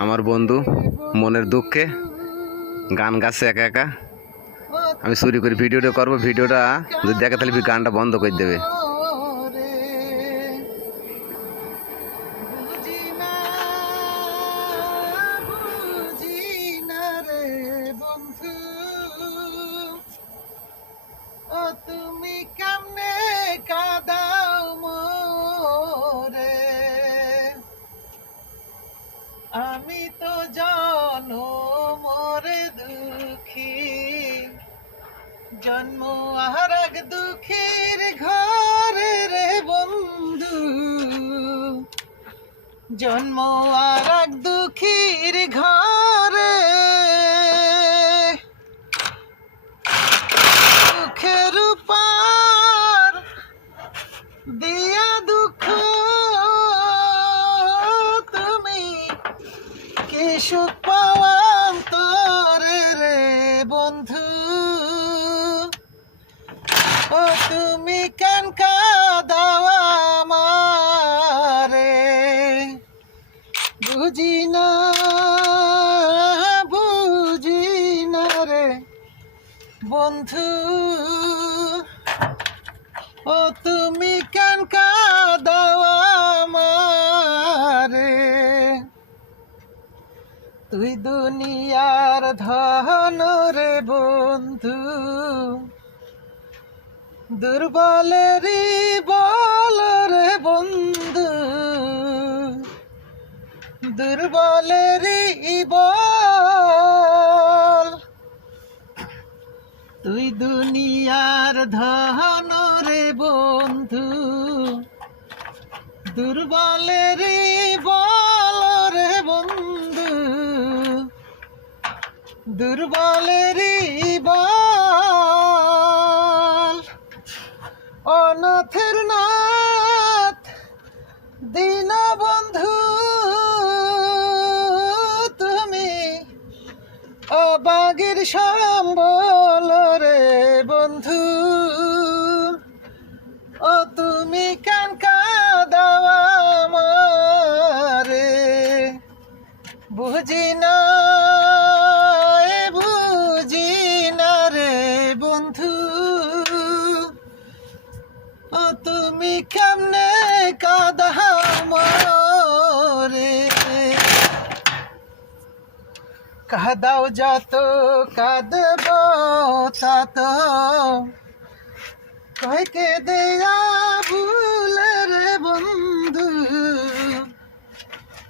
আমার বন্ধু মনের দুঃখে গান গাচ্ছে একা একা। আমি চুরি করে ভিডিওটা করবো, ভিডিওটা যদি দেখে তাহলে গানটা বন্ধ করে দেবে। তুমি কেমনে কাদাও মোরে, আমি তো জানো মোরে দুঃখী, জন্ম আর এক দুঃখীর ঘরে রে বন্ধু, জন্ম আর এক দুঃখীর ঘরে। দুঃখের পার দিয়া দুঃখ তুমি কি সুখ পাওয়াম তোরে রে বন্ধু, ও তুমি কেন কাঁদাও আমারে, বুঝি না রে বন্ধু, ও তুমি কেন কাঁদাও আমারে। তুই দুনিয়ার ধন রে বন্ধু, দুর্বলেরই বল রে বন্ধু, দুর্বলেরই বল। তুই দুনিয়ার ধন রে বন্ধু, দুর্বলেরই বল রে বন্ধু, দুর্বলেরই বল। অনাথের নাথ দীনবন্ধু তুমি, অবাগের সম্বল রে বন্ধু, ও তুমি কেন কাঁদাও আমারে, বুঝি না রে বন্ধু, ও তুমি কেমনে কাঁদাও মোরে। কাঁদাও যত কাঁদব তত, কইকে দেয়া ভুল রে বন্ধু,